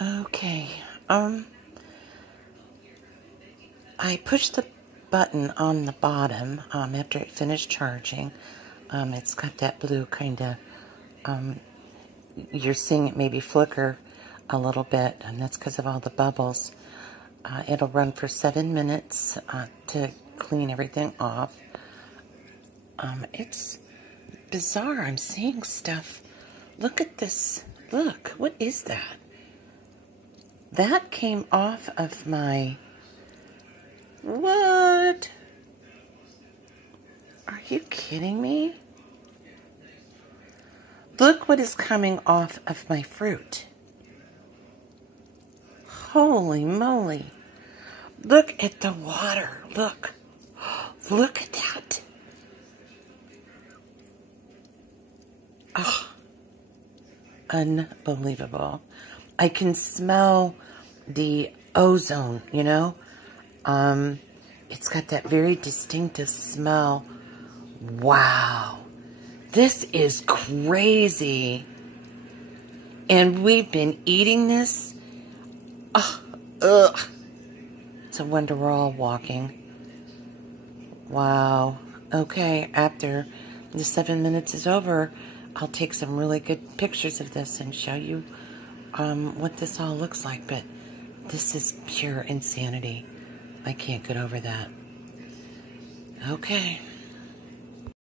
Okay, I pushed the button on the bottom after it finished charging. It's got that blue kind of, you're seeing it maybe flicker a little bit, and that's because of all the bubbles. It'll run for 7 minutes to clean everything off. It's bizarre. I'm seeing stuff. Look at this. Look, what is that? That came off of my... What? Are you kidding me? Look what is coming off of my fruit. Holy moly. Look at the water. Look. Look at that. Oh, unbelievable. I can smell the ozone, you know? It's got that very distinctive smell. Wow. This is crazy. And we've been eating this. Ugh. It's a wonder we're all walking. Wow. Okay, after the 7 minutes is over, I'll take some really good pictures of this and show you what this all looks like. But this is pure insanity. I can't get over that. Okay.